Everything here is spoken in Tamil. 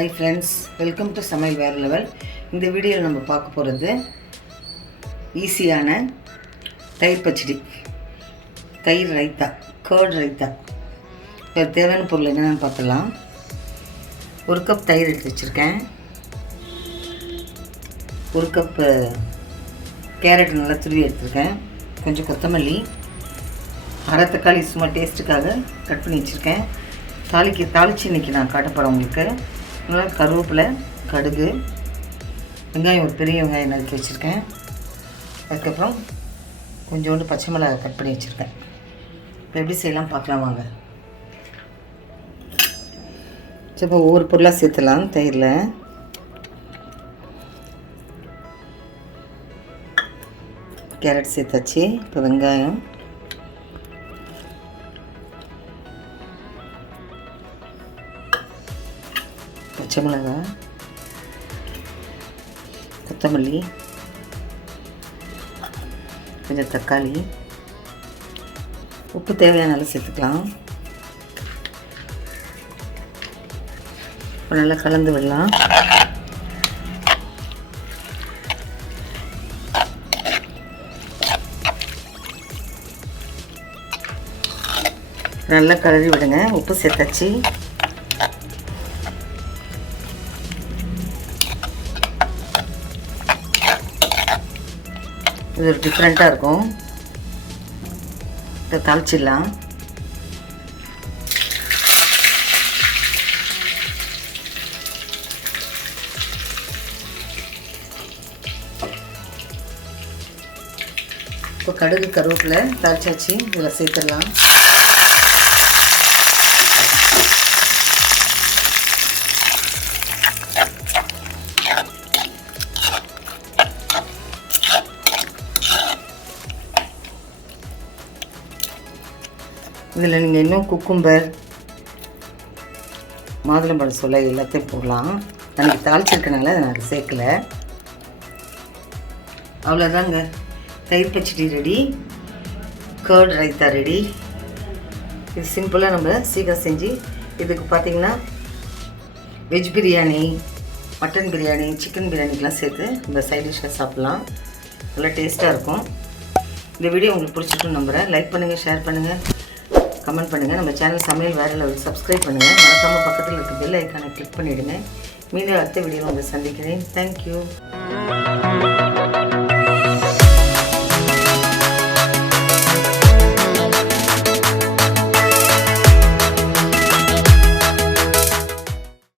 Hi friends, welcome to Samayal Vera Level. இந்த வீடியோவில் நம்ம பார்க்க போகிறது ஈஸியான தயிர் பச்சடி, தயிர் ரைத்தா, கர்ட் ரைத்தா. இப்போ தேவையான பொருள் என்னென்னு பார்க்கலாம். 1 கப் தயிர் எடுத்து வச்சுருக்கேன். 1 கப் கேரட் நல்லா துருவி எடுத்துருக்கேன். கொஞ்சம் கொத்தமல்லி, அரை தக்காளி சும்மா டேஸ்ட்டுக்காக கட் பண்ணி வச்சுருக்கேன். தாளிச்சு இன்றைக்கி நான் காட்டப்போகிறேன் உங்களுக்கு. நல்லா கருவேப்பிலை, கடுகு, வெங்காயம், ஒரு பெரிய வெங்காயம் நறுக்கி வச்சுருக்கேன். அதுக்கப்புறம் கொஞ்சோண்டு பச்சை மிளகாய் கட் பண்ணி வச்சுருக்கேன். இப்போ எப்படி செய்யலாம் பார்க்கலாம் வாங்க. சரி, இப்போ ஒவ்வொரு பொருளாக சேர்த்துலாம். தயிரில் கேரட் சேர்த்தாச்சு. இப்போ வெங்காயம், பச்சை மிளகாய், கொத்தமல்லி, கொஞ்சம் தக்காளி, உப்பு தேவையான அளவு சேர்த்துக்கலாம். நல்லா கலந்து விடலாம். நல்லா கலரி விடுங்க. உப்பு சேர்த்தாச்சு. இது ஒரு டிஃப்ரெண்ட்டாக இருக்கும். இதை தாளிச்சிடலாம். இப்போ கடுகு, கருவேப்பிலை தாளிச்சாச்சு. இதில் சேர்த்துடலாம். இதில் நீங்கள் இன்னும் குக்கும்பர், மாதுளம்பழம் சொல்ல எல்லாத்தையும் போடலாம். எனக்கு தாளிச்சிருக்கனால அதை நான் சேர்க்கலை. அவ்வளோதாங்க, தயிர் பச்சடி ரெடி, கர்ட் ரைத்தா ரெடி. இது சிம்பிளாக நம்ம சீக்கிரம் செஞ்சு, இதுக்கு பார்த்திங்கன்னா veg biryani, mutton biryani, chicken பிரியாணிக்கெலாம் சேர்த்து நம்ம சைட் டிஷ்ஷாக சாப்பிட்லாம். நல்லா டேஸ்ட்டாக இருக்கும். இந்த வீடியோ உங்களுக்கு பிடிச்சிருக்குன்னு நம்புகிறேன். லைக் பண்ணுங்கள், ஷேர் பண்ணுங்கள், கமெண்ட் பண்ணுங்கள். நம்ம சேனல் சமையல் வேற லெவல் சப்ஸ்கிரைப் பண்ணுங்கள். மறக்காமல் பக்கத்தில் இருக்க பெல் ஐக்கானை கிளிக் பண்ணிவிடுங்க. மீண்டும் அடுத்த வீடியோவில் உங்களை சந்திக்கிறேன். தேங்க்யூ.